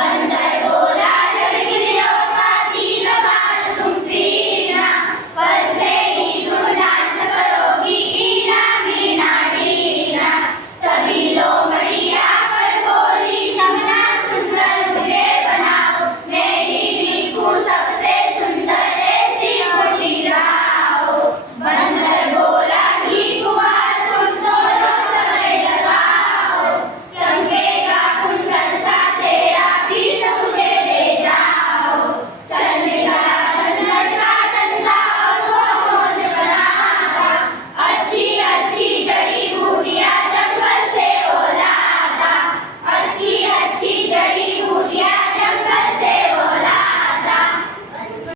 만나.